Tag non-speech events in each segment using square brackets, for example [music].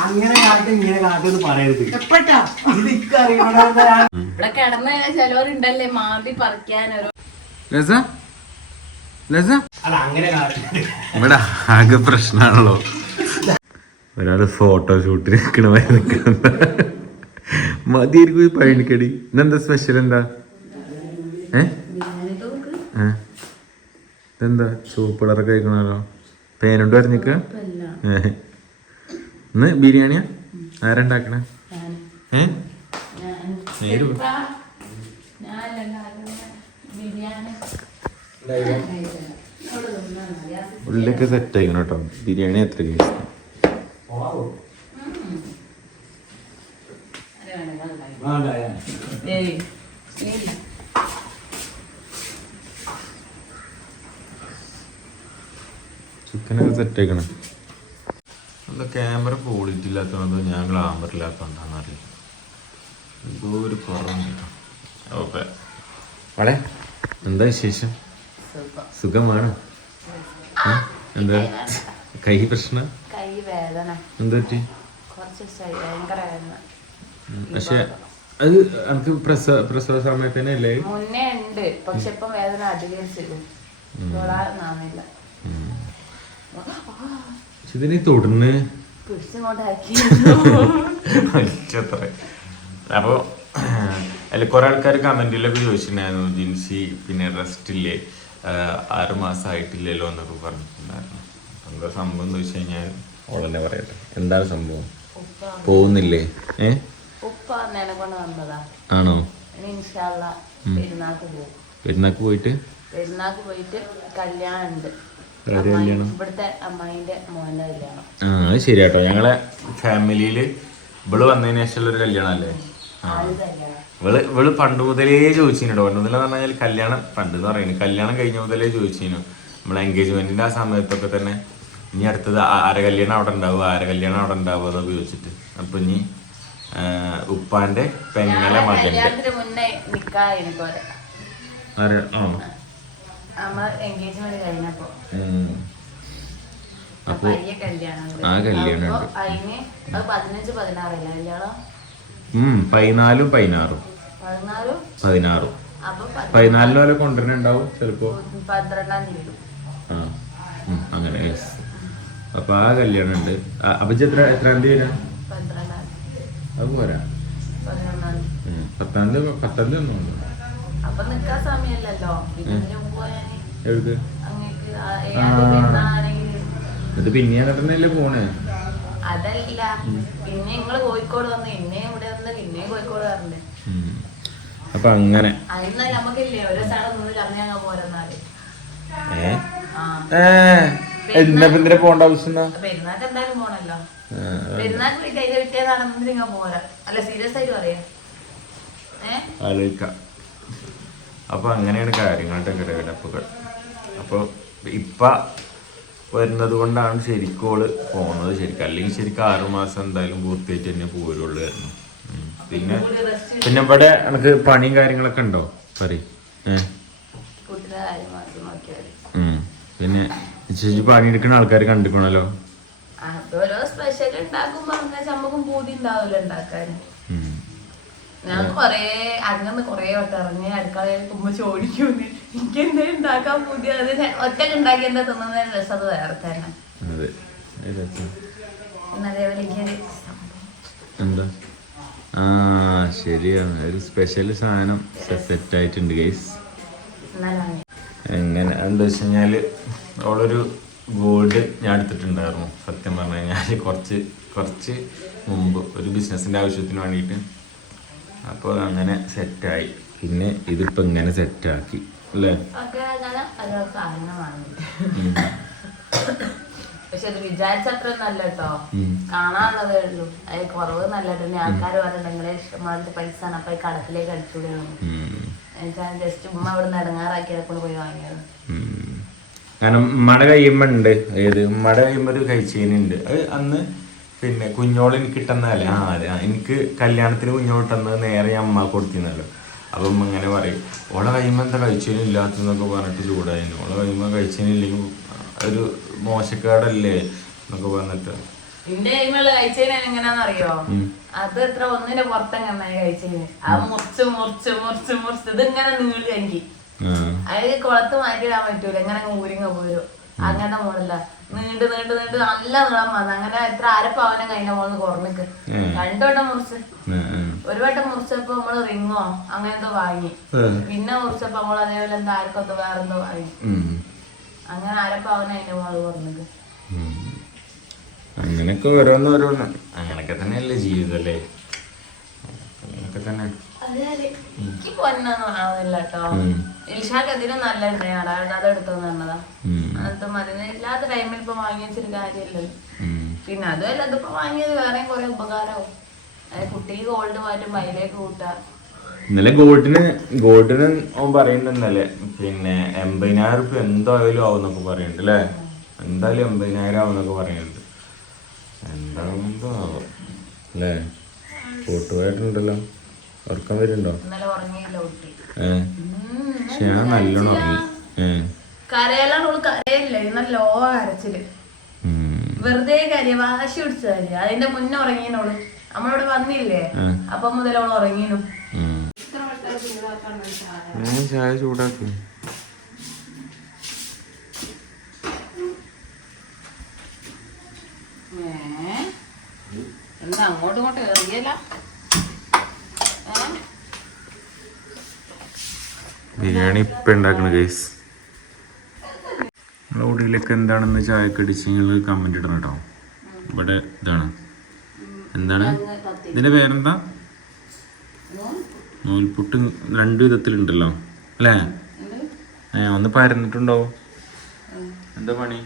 അങ്ങനെ കാട്ടും ഇങ്ങനെ കാട്ടും എന്ന് പറയരുത്. എപ്പട്ടാ ഇത് ഇക്കറിയണോടാ ഞാൻ ഇവിടെ കിടന്ന് ചിലവരുണ്ടല്ലേ മാന്തി പറിക്കാൻ ഒരു ലസ? ലസ? അല്ല അങ്ങനെ കാട്ടും ഇവിടെ ആകെ പ്രശ്നമാണല്ലോ ഒരാൾ ഫോട്ടോഷൂട്ടിന് നിൽക്കണമായി നിൽക്കണ മതിയായിരിക്കും ഈ പഴനിക്കടി ഇന്നെന്താ സ്പെഷ്യൽ എന്താ? ഏ? ഇതെന്താ? ചുവപ്പ് കളറൊക്കെ കഴിക്കണല്ലോ പേനുണ്ട് വരഞ്ഞിക്ക ഇന്ന് ബിരിയാണിയാ? ആരുണ്ടാക്കണേ? ഏ? നേര് ഉള്ളിലൊക്കെ സെറ്റ് ആയിക്കണം കേട്ടോ. ബിരിയാണി എത്ര കേസ്. ചിക്കനൊക്കെ സെറ്റ് ആയിക്കണം ക്യാമറ ക്വാളിറ്റി ഇല്ലാത്തത് ഞാൻ ഗ്ലാമർ ഇല്ലാത്തതുകൊണ്ടാണ് അറിയാം എന്തോ ഒരു കുറവുണ്ട് ഓക്കെ. എന്താ വിശേഷം? സുഖമാണ്? എന്താ? കൈ പ്രശ്നം? കൈ വേദന. എന്താ പറ്റി? കുറച്ച് ദിവസമായി ഭയങ്കര വേദന. ഉം, പക്ഷെ അത് എനിക്ക് പ്രസവ പ്രസവ സമയത്ത് തന്നെ അല്ലേ? മുന്നേ ഉണ്ട്. പക്ഷെ ഇപ്പം വേദന അധികരിച്ചിരുന്നു പക്ഷെ ഇതിന് പിടിച്ചിങ്ങോട്ടാക്കി അത്ര അപ്പൊ അതിൽ കുറെ ആൾക്കാർ കമന്റിലൊക്കെ ചോദിച്ചിട്ടുണ്ടായിരുന്നു ജിൻസി പിന്നെ റെസ്റ്റ് ഇല്ലേ ആറു മാസം ആയിട്ടില്ലല്ലോ എന്നൊക്കെ പറഞ്ഞിട്ടുണ്ടായിരുന്നു. അപ്പൊ എന്താ സംഭവം എന്ന് വെച്ച് കഴിഞ്ഞാൽ ഓളെന്നെ പറയട്ടെ. എന്താണ് സംഭവം? ഉപ്പ പോകുന്നില്ലേ? ഏ? ആണോ? പെരുന്നാക്ക് പോയിട്ട്? പെരുന്നാക്ക് പോയിട്ട് കല്യാണം ഉണ്ട് കല്യാണം? ആ അത് ശരിയാട്ടോ. ഞങ്ങളെ ഫാമിലിയിൽ ഇവൾ വന്നതിന് ശേഷമുള്ള ഒരു കല്യാണം അല്ലേ ആ ഇവൾ ഇവൾ പണ്ട് മുതലേ ചോദിച്ചിട്ടോ പണ്ട് മുതലേ പറഞ്ഞു കഴിഞ്ഞാൽ കല്യാണം പണ്ട് എന്ന് പറയുന്നത് കല്യാണം കഴിഞ്ഞ മുതലേ ചോദിച്ചിരുന്നു. നമ്മളെ എൻഗേജ്മെന്റിന്റെ ആ സമയത്തൊക്കെ തന്നെ ഇനി അടുത്തത് ആര കല്യാണം അവിടെ ഉണ്ടാവുക ആരെ കല്യാണം അവിടെ ഉണ്ടാവുക അതൊക്കെ ചോദിച്ചിട്ട്. അപ്പൊ ഇനി ഉപ്പാന്റെ പെങ്ങളെ മകൻ കല്യാണത്തിന് മുന്നേ നിക്കാതിന് ആരെ? ആ. അപ്പൊ. ആ കല്യാണം? പതിനാലും പതിനാറും. പതിനാറും. പതിനാലിന് വരെ കൊണ്ടുവരുന്നുണ്ടാവും ചിലപ്പോ. അങ്ങനെ. അപ്പൊ ആ കല്യാണം ഉണ്ട് അപ്പൊ എത്ര എത്രാം തീയതി വരാം? അത് പോരാ. പത്താം തീയതി പത്താം തീയതി ഒന്നും അപ്പൊ നിക്കാൻ പെരുന്നാളാണെങ്കിലും ഇത് പിന്നെ നടന്നല്ലേ പോണേ? അതല്ല. പിന്നെ നിങ്ങൾ കോഴിക്കോട് വന്ന് എന്നെ ഇവിടെ വന്ന് പിന്നെ കോഴിക്കോട് വരണ്ടേ. അപ്പൊ അങ്ങനെ. നമുക്കില്ലേ ഒരു സ്ഥലം നിന്ന് പോരെന്നാൽ. എന്തിനാ പോണ്ട ആവശ്യം എന്നാ? എന്തായാലും പോണല്ലോ. വിറ്റേതാണെന്ന് നിങ്ങൾ പോരാ. അല്ല സീരിയസ് ആയിട്ട് പറയാ. ആലോചിക്കാം അപ്പൊ അങ്ങനെയാണ് കാര്യങ്ങളുടെ കിടകിടപ്പുകൾ അപ്പോൾ ഇപ്പ വരുന്നത് കൊണ്ടാണ് ശരിക്കും ഓൾ പോകുന്നത് ശരിക്കും. അല്ലെങ്കിൽ ശരിക്കും ആറുമാസം എന്തായാലും പൂർത്തിയായിട്ട് തന്നെ പോരുള്ളൂ ആയിരുന്നു പിന്നെ പിന്നെ ഇവിടെ എനിക്ക് പണിയും കാര്യങ്ങളൊക്കെ ഉണ്ടോ? പറയും. പിന്നെ ചേച്ചി പണിയെടുക്കുന്ന ആൾക്കാർ കണ്ടിക്കണല്ലോ? സ്പെഷ്യൽ ഉണ്ടാക്കുമ്പോ പൂതി ഉണ്ടാവില്ല ഉണ്ടാക്കാൻ. ഞാൻ കൊറേ അങ്ങനെ കൊറേ വട്ടം ഇറങ്ങി അടുക്കളയിൽ കുമ്പോ ചോദിക്കുന്നു എനിക്ക് എന്തേലും ഉണ്ടാക്കാൻ പുതിയ ഒറ്റയ്ക്ക് ഉണ്ടാക്കി എന്താ തിന്നുന്ന രസം അത് വേറെ തന്നെ. അതേപോലെ എന്താ? ആ ശരിയാണ്. ഒരു സ്പെഷ്യൽ സാധനം സെറ്റ് ആയിട്ടുണ്ട് ഗൈസ് എങ്ങനെ? എന്താ വെച്ച് കഴിഞ്ഞാൽ അവളൊരു ഗോൾഡ് ഞാൻ എടുത്തിട്ടുണ്ടായിരുന്നു. സത്യം പറഞ്ഞു കഴിഞ്ഞാൽ കുറച്ച് കുറച്ച് മുമ്പ് ഒരു ബിസിനസിന്റെ ആവശ്യത്തിന് വേണ്ടിയിട്ട്. അപ്പോൾ അങ്ങനെ സെറ്റായി. പിന്നെ ഇതിപ്പോൾ ഇങ്ങനെ സെറ്റാക്കി അല്ലേ. പക്ഷെ അത് വിചാരിച്ചത്ര നല്ല കേട്ടോ. കാണാനുള്ളതേ ഉള്ളൂ. അത് കുറവ് നല്ല തന്നെ. ആൾക്കാർ പറഞ്ഞിട്ടുണ്ടെങ്കിൽ ഇഷ്ടമാതിരി പൈസ ആണ്. അപ്പൊ കടത്തിലേക്ക് എന്നുവെച്ചാൽ ജസ്റ്റ് ഉമ്മ അവിടെ നിന്ന് പോയി വാങ്ങിയത്. കാരണം കയ്യുമ്പോ ഉണ്ട്. ഏത്? ഉമ്മയുടെ കയ്യുമ്പോ ഒരു കഴിച്ചേനുണ്ട്. അത് അന്ന് പിന്നെ കുഞ്ഞോൾ എനിക്ക് കിട്ടുന്നതല്ലേ ആ അതെ. ആ, എനിക്ക് കല്യാണത്തിന് കുഞ്ഞോൾ കിട്ടുന്നത് നേരെ ഞാൻ അമ്മ കൊടുത്തിരുന്നല്ലോ. അപ്പം അമ്മ ഇങ്ങനെ പറയും ഓളെ കയ്യുമ്പോ എന്താ കഴിച്ചേനും ഇല്ലാത്തെന്നൊക്കെ പറഞ്ഞിട്ട് ചൂടായിരുന്നു ഓളെ കയ്യുമ്പോ കഴിച്ചേനില്ലെങ്കിൽ ഒരു മോശക്കേടല്ലേ? എന്നൊക്കെ പറഞ്ഞിട്ട്. എന്റെ കൈമുള്ള കഴിച്ചതിന് എങ്ങനെയാണെന്നറിയോ ഉം. അത് എത്ര ഒന്നിന്റെ പുറത്തെങ്ങനെ കഴിച്ചതിന് അത് മുറിച്ച് മുറിച്ച് മുറിച്ച് മുറിച്ച്. ഇതിങ്ങനെ നീളി എനിക്ക് ആ. അതിൽ കുളത്ത് മാറ്റിയിടാൻ പറ്റൂല. ഇങ്ങനെ അങ്ങ് ഊരിങ്ങ പോരും. അങ്ങനത്തെ മോളില്ല. നീണ്ട് നീണ്ട് നീണ്ട് നല്ല നീളം വന്നു. അങ്ങനെ എത്ര അരപ്പവനം കഴിഞ്ഞ മോളിൽ കുറഞ്ഞിക്ക്. രണ്ടു വട്ടം മുറിച്ച്. ഒരു വട്ടം മുറിച്ചപ്പോ നമ്മൾ റിങ്ങോ അങ്ങനത്തെ വാങ്ങി. പിന്നെ മുറിച്ചപ്പോ നമ്മൾ അതേപോലെ എന്താ ആർക്കൊക്കെ വേറെന്തോ വാങ്ങി. അങ്ങനെ അങ്ങനെ അരപ്പവനം അതിന്റെ മോൾ കുറഞ്ഞിക്ക്. അങ്ങനെയൊക്കെ ഓരോന്ന് ഓരോന്ന്. അങ്ങനെയൊക്കെ തന്നെയല്ലേ ജീവിതം അല്ലേ അങ്ങനൊക്കെ തന്നെ എനിക്ക് പൊന്നൊന്നും ആവുന്നില്ല കേട്ടോ. ഇൽഷാക്ക് അതിനും നല്ല ഉണ്ടായാണ് അതെടുത്തു എടുത്തോന്ന് പറഞ്ഞതാ ഉം. അത് മരുന്ന് ഇല്ലാത്ത ടൈമിൽ ഇപ്പൊ വാങ്ങി വെച്ചിട്ട് പിന്നെ അതുമല്ല ഇതിപ്പോ വാങ്ങിയത് വേറെ കുറെ ഉപകാരവും. കുട്ടിക്ക് ഗോൾഡ് മാറ്റും മയിലേക്ക് കൂട്ടാ. ഇന്നലെ ഗോൾഡിന് ഗോൾഡിന് ഓൻ പറയുന്നുണ്ട് ഇന്നലെ. പിന്നെ എൺപതിനായിരം റുപ്യ എന്തായാലും ആവും എന്നൊക്കെ പറയുന്നുണ്ട് അല്ലേ? എന്തായാലും എൺപതിനായിരം ആവും എന്നൊക്കെ പറയുന്നുണ്ട്. എന്താവും എന്തോ ആവും. അല്ലേ? കൂട്ടുപോയിട്ടുണ്ടല്ലോ ഉറക്കം വരുന്നുണ്ടോ? ഏ? പക്ഷെ ഞാൻ നല്ലോണം ഉറങ്ങി. ഏ? കരയലാണ് ഓൾ കരയില്ല ഇന്നലെ ലോ കരച്ചിൽ. വെറുതെ കരയ വാശി പിടിച്ച കരയ. അതിന്റെ മുന്നേ ഉറങ്ങിയനോൾ നമ്മളിവിടെ വന്നില്ലേ. അപ്പൊ മുതൽ അവൾ ഉറങ്ങിനു. ഉം. ഞാൻ ചായ ചൂടാക്കി. എന്താ അങ്ങോട്ടും ഇങ്ങോട്ടും എറിയല ബിരിയാണി ഇപ്പൊ ഉണ്ടാക്കണ ഗൈസ് നമ്മളെ ഉള്ളിലൊക്കെ എന്താണെന്ന് ചായക്ക് അടിച്ച് നിങ്ങൾ കമന്റ് ഇടണം കേട്ടോ. ഇവിടെ ഇതാണ്. എന്താണ്? ഇതിന്റെ പേരെന്താ? നൂൽപുട്ട് രണ്ട് വിധത്തിലുണ്ടല്ലോ. അല്ലേ? ഏ ഒന്ന് പരന്നിട്ടുണ്ടോ എന്താ പണി?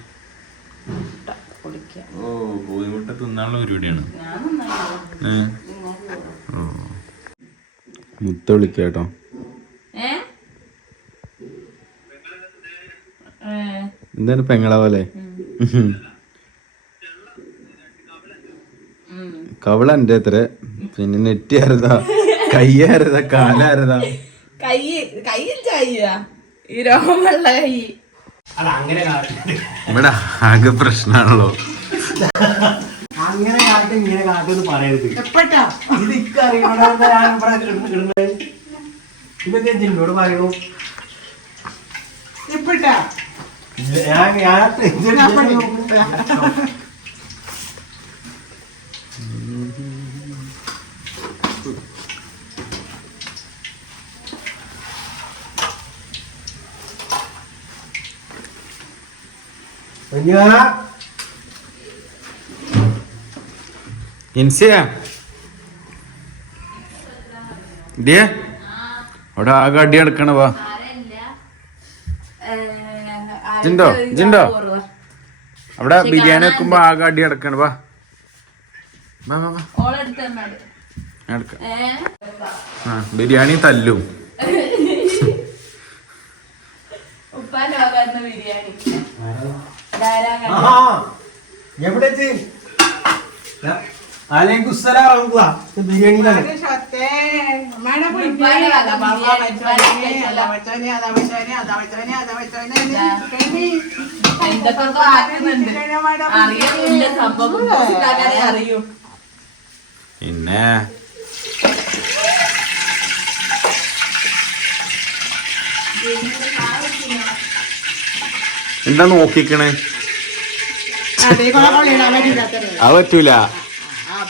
ഓ കോഴിമുട്ട തിന്നാനുള്ള പരിപാടിയാണ്. ഏ? ഓ. മുത്ത വിളിക്കാം കേട്ടോ ഏ ഏ എന്താണ് പെങ്ങള പോലെ. കവള എന്റെ അത്ര പിന്നെ നെറ്റി ആരതാ കയ്യാരതാ? കാലാരതാ? കൈ ഈ രോഗമുള്ള കൈ. ഇവിടെ ആകെ പ്രശ്നമാണല്ലോ അങ്ങനെ കാട്ടും ഇങ്ങനെ കാട്ടുമെന്ന് പറയരുത്. ഇത് ഇടുന്നത്? ഇതൊക്കെ എന്നോട് പറയൂ. ഇല്ല, ഞാൻ ഞാൻ ഇത് കുഞ്ഞാ ഇൻസിയ ഇടിയ അവിടെ ആകെ അടി നടക്കണ വാ ജിണ്ടോ ജിണ്ടോ അവിടെ ബിരിയാണി വെക്കുമ്പോ ആകെ അടി അടക്കണ വാ. ആ ബിരിയാണി തല്ലും. ബിരിയാണി. എവിടെ എന്തൊക്കെ സംഭവം. അറിയൂ? പിന്നെ? എന്താ നോക്കിക്കണേ? അത് പറ്റൂല.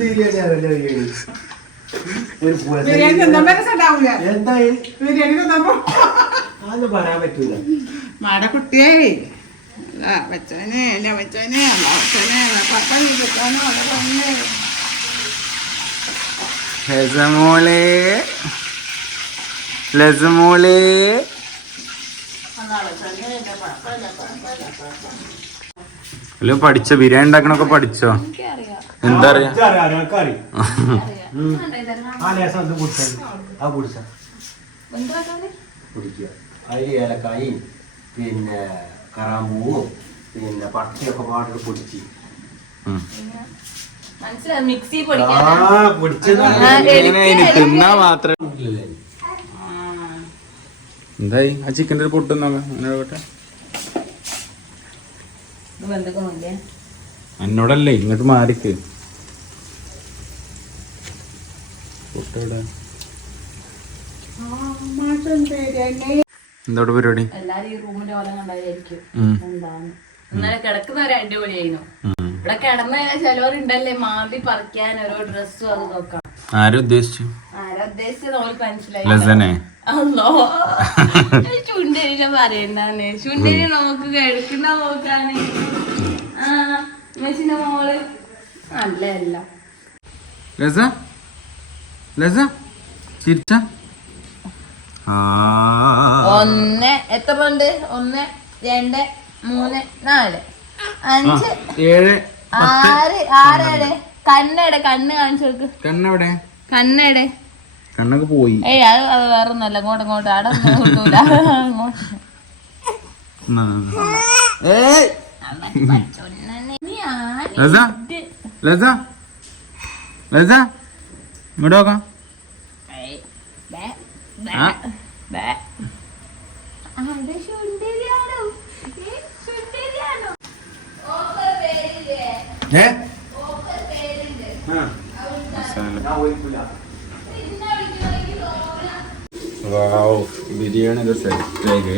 ബിരിയാണി ഒരു പുളസ ബിരിയാണി തിന്നാൻ രസമുണ്ടാവൂല എന്തായാലും ബിരിയാണി തിന്നപ്പോ അതൊന്നും പറയാൻ പറ്റൂല. മാട കുട്ടിയേ. ആ, വെച്ചോനെ എന്നെ വെച്ചോനെ വെച്ചോനെ പപ്പ ലസമോളെ ലസമോളെ. അല്ലോ പഠിച്ചോ? ബിരിയാണി ഉണ്ടാക്കണൊക്കെ പഠിച്ചോ? എനിക്കറിയാം എന്താ അറിയാ കുടിക്കുക. അതിൽ ഏലക്കായും. പിന്നെ കറാമ്പൂവും പിന്നെ പട്ടയൊക്കെ പാടിട്ട് പൊടിച്ച്. ആ പൊടിച്ചത് തിന്നാ മാത്രം? എന്തായി? ആ ചിക്കന്റെ ഒരു പൊട്ടും നോക്കാം. അങ്ങനെ എന്നോടല്ലേ ഇങ്ങോട്ട് മാറിക്ക്. പൊട്ടെവിടെ എന്തോടെ പരിപാടി? എല്ലാരും ഈ റൂമിന്റെ കണ്ടായിരിക്കും. എന്താണ്? ഇന്നലെ കിടക്കുന്നവരെ അടിപൊളിയായിരുന്നു. ഉം. ഇവിടെ കിടന്ന ചിലവരുണ്ടല്ലേ മാന്തി പറിക്കാൻ ഓരോ ഡ്രസ്സും അത് നോക്കാം. ആരും ഉദ്ദേശിച്ചു? ആരാ ഉദ്ദേശിച്ചത് അവൾക്ക് മനസ്സിലായി ലസനെ. അല്ലോ ചുണ്ടരിനെ പറയണ്ടാന്ന്. ചുണ്ടരി നോക്ക് കിടക്കുന്ന നോക്കാന്. ആ മെസ്സിന്റെ മോൾ. ലസ? ലസ? ചിരിച്ച? ഒന്ന് എത്ര പണ്ട് ഒന്ന് രണ്ട് മൂന്ന് നാല്. അഞ്ച് ഏഴ് ആറ് ആറേടെ കണ്ണെടെ കണ്ണ് കാണിച്ചു കൊടുക്ക്. കണ്ണെവിടെ? കണ്ണെടെ കണ്ണൊക്കെ പോയി. ഏയ് അത് അത് വേറെ ഒന്നല്ല അങ്ങോട്ട് അങ്ങോട്ട് അവിടെ കിട്ടൂല [laughs] ലസ? ലസ? ലസ? ഇങ്ങോട്ട് നോക്കാം. വാവ് ബിരിയാണി സെറ്റ്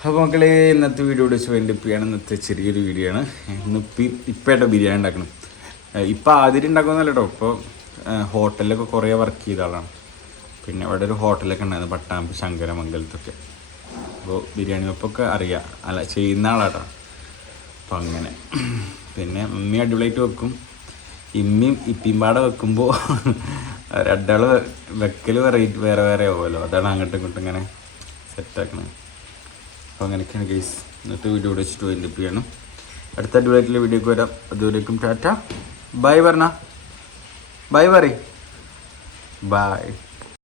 അപ്പോൾ മക്കളെ ഇന്നത്തെ വീഡിയോ എന്റെ ഇപ്പിയാണ് ഇന്നത്തെ ചെറിയൊരു വീഡിയോ ആണ്. ഇന്ന് ഇപ്പം ഇപ്പം ബിരിയാണി ഉണ്ടാക്കണം. ഇപ്പം ആദ്യം ഉണ്ടാക്കുന്നല്ലോ കേട്ടോ ഇപ്പോൾ ഹോട്ടലിലൊക്കെ കുറേ വർക്ക് ചെയ്ത ആളാണ്. പിന്നെ അവിടെ ഒരു ഹോട്ടലൊക്കെ ഉണ്ടായിരുന്നു പട്ടാമ്പ് ശങ്കരമംഗലത്തൊക്കെ. അപ്പോൾ ബിരിയാണി വെപ്പൊക്കെ അറിയാം അല്ല ചെയ്യുന്ന ആളാട്ടോ. അപ്പം അങ്ങനെ. പിന്നെ ഉമ്മി അടിപൊളിയായിട്ട് വെക്കും. ഇമ്മിയും ഇപ്പിമ്പാടെ വെക്കുമ്പോൾ [laughs] രണ്ടാൾ വെക്കൽ വെറൈറ്റി വേറെ വേറെ ആവുമല്ലോ. അതാണ് അങ്ങോട്ടും ഇങ്ങോട്ടും ഇങ്ങനെ സെറ്റാക്കണത് അപ്പോൾ അങ്ങനെയൊക്കെയാണ് കേസ് ഇന്നത്തെ വീഡിയോ ഇവിടെ വെച്ചിട്ട് ചെയ്യണം. അടുത്ത അടിപൊളിയായിട്ടുള്ള വീഡിയോക്ക് വരാം. അതുവരേക്കും ടാറ്റ. ബൈ പറഞ്ഞ. ബൈ പറ ബൈ